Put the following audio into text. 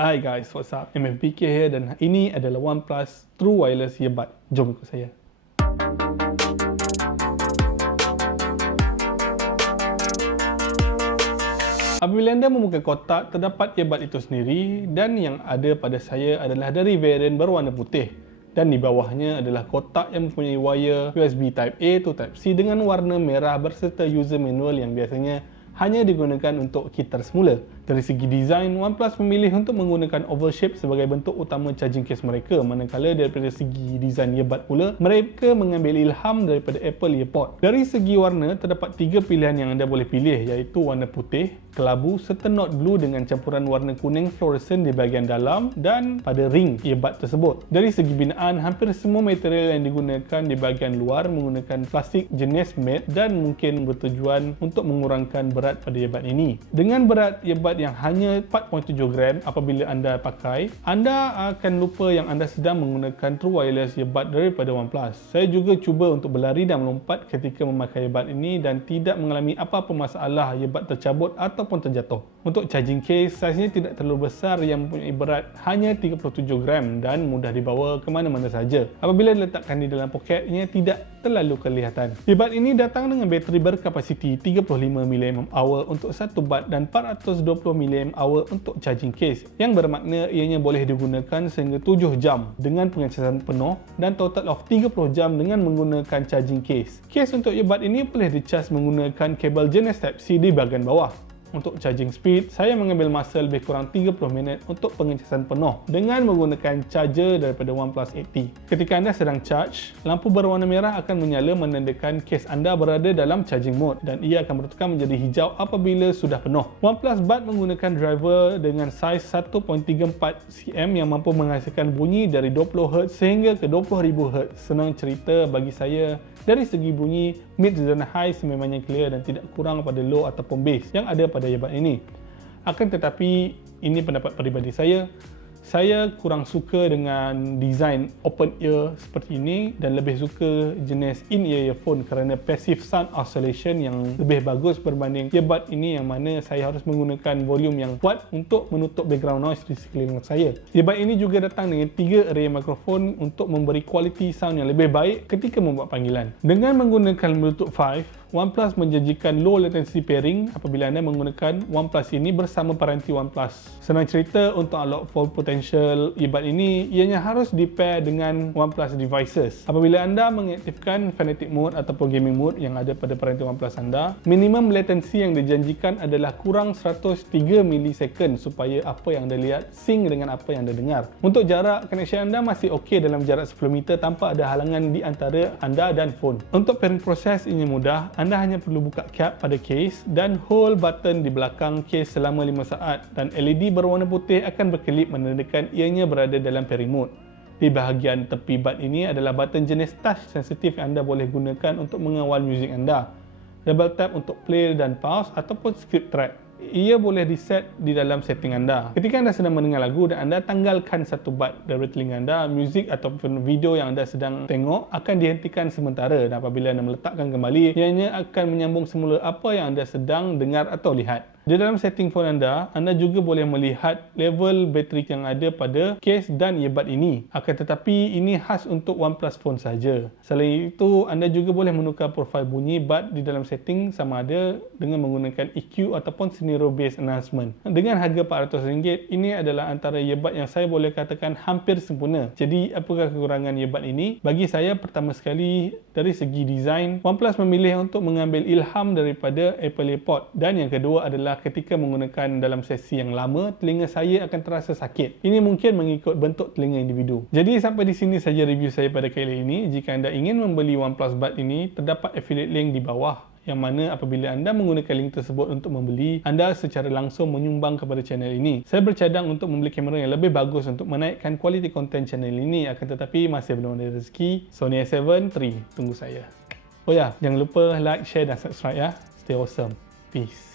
Hi guys, what's up? MFBK here dan ini adalah OnePlus True Wireless Earbud. Jom ikut saya. Apabila anda membuka kotak, terdapat earbud itu sendiri dan yang ada pada saya adalah dari varian berwarna putih. Dan di bawahnya adalah kotak yang mempunyai wire USB Type A to Type C dengan warna merah berserta user manual yang biasanya hanya digunakan untuk kitar semula. Dari segi desain, OnePlus memilih untuk menggunakan oval shape sebagai bentuk utama charging case mereka, manakala daripada segi desain earbud pula, mereka mengambil ilham daripada Apple EarPod. Dari segi warna, terdapat 3 pilihan yang anda boleh pilih, iaitu warna putih, kelabu serta note blue dengan campuran warna kuning fluorescent di bahagian dalam dan pada ring earbud tersebut. Dari segi binaan, hampir semua material yang digunakan di bahagian luar menggunakan plastik jenis matte dan mungkin bertujuan untuk mengurangkan berat pada earbud ini. Dengan berat earbud yang hanya 4.7 gram apabila anda pakai, anda akan lupa yang anda sedang menggunakan True Wireless earbud daripada OnePlus. Saya juga cuba untuk berlari dan melompat ketika memakai earbud ini dan tidak mengalami apa-apa masalah earbud tercabut ataupun terjatuh. Untuk charging case, saiznya tidak terlalu besar yang mempunyai berat hanya 37 gram dan mudah dibawa ke mana-mana saja. Apabila diletakkan di dalam poketnya, tidak terlalu kelihatan. Earbud ini datang dengan bateri berkapasiti 35 mAh untuk 1 bud dan 420 mAh untuk charging case, yang bermakna ianya boleh digunakan sehingga 7 jam dengan pengecasan penuh dan total of 30 jam dengan menggunakan charging case. Case untuk earbud ini boleh dicas menggunakan kabel jenis Type C di bahagian bawah. Untuk charging speed, saya mengambil masa lebih kurang 30 minit untuk pengecasan penuh dengan menggunakan charger daripada OnePlus 8T. Ketika anda sedang charge, lampu berwarna merah akan menyala menandakan case anda berada dalam charging mode dan ia akan bertukar menjadi hijau apabila sudah penuh. OnePlus Buds menggunakan driver dengan saiz 1.34 cm yang mampu menghasilkan bunyi dari 20 Hz sehingga ke 20,000 Hz. Senang cerita bagi saya, dari segi bunyi, mid dan high sememangnya clear dan tidak kurang pada low ataupun bass yang ada pada earbud ini. Akan tetapi, ini pendapat peribadi saya kurang suka dengan design open ear seperti ini dan lebih suka jenis in-ear earphone kerana passive sound oscillation yang lebih bagus berbanding earbud ini yang mana saya harus menggunakan volume yang kuat untuk menutup background noise di sekeliling saya. Earbud ini juga datang dengan 3 array mikrofon untuk memberi kualiti sound yang lebih baik ketika membuat panggilan. Dengan menggunakan Bluetooth 5, OnePlus menjanjikan low latency pairing apabila anda menggunakan OnePlus ini bersama peranti OnePlus. Senang cerita, untuk unlock full potential earbud ini, ianya harus di-pair dengan OnePlus devices. Apabila anda mengaktifkan Fanatic Mode ataupun Gaming Mode yang ada pada peranti OnePlus anda, minimum latency yang dijanjikan adalah kurang 103 millisecond supaya apa yang anda lihat sync dengan apa yang anda dengar. Untuk jarak, connection anda masih okey dalam jarak 10 meter tanpa ada halangan di antara anda dan phone. Untuk pairing proses ini mudah. Anda hanya perlu buka cap pada case dan hold button di belakang case selama 5 saat dan LED berwarna putih akan berkelip menandakan ianya berada dalam pairing mode. Di bahagian tepi bud ini adalah button jenis touch sensitif yang anda boleh gunakan untuk mengawal muzik anda. Double tap untuk play dan pause ataupun skip track. Ia boleh diset di dalam setting anda. Ketika anda sedang mendengar lagu dan anda tanggalkan satu bud dari telinga anda, muzik ataupun video yang anda sedang tengok akan dihentikan sementara dan apabila anda meletakkan kembali, ianya akan menyambung semula apa yang anda sedang dengar atau lihat. Di dalam setting phone anda juga boleh melihat level bateri yang ada pada case dan earbud ini. Akan tetapi, ini khas untuk OnePlus phone saja. Selain itu, anda juga boleh menukar profil bunyi bud di dalam setting sama ada dengan menggunakan EQ ataupun Scenario Based Enhancement. Dengan harga RM400, ini adalah antara earbud yang saya boleh katakan hampir sempurna. Jadi, apakah kekurangan earbud ini? Bagi saya, pertama sekali, dari segi desain, OnePlus memilih untuk mengambil ilham daripada Apple EarPod dan yang kedua adalah ketika menggunakan dalam sesi yang lama, telinga saya akan terasa sakit. Ini mungkin mengikut bentuk telinga individu. Jadi sampai di sini saja review saya pada kali ini. Jika anda ingin membeli OnePlus Buds ini, terdapat affiliate link di bawah yang mana apabila anda menggunakan link tersebut untuk membeli, anda secara langsung menyumbang kepada channel ini. Saya bercadang untuk membeli kamera yang lebih bagus untuk menaikkan kualiti konten channel ini, akan tetapi masih belum ada rezeki. Sony A7iii, tunggu saya. Oh ya, jangan lupa like, share dan subscribe ya. Stay awesome. Peace.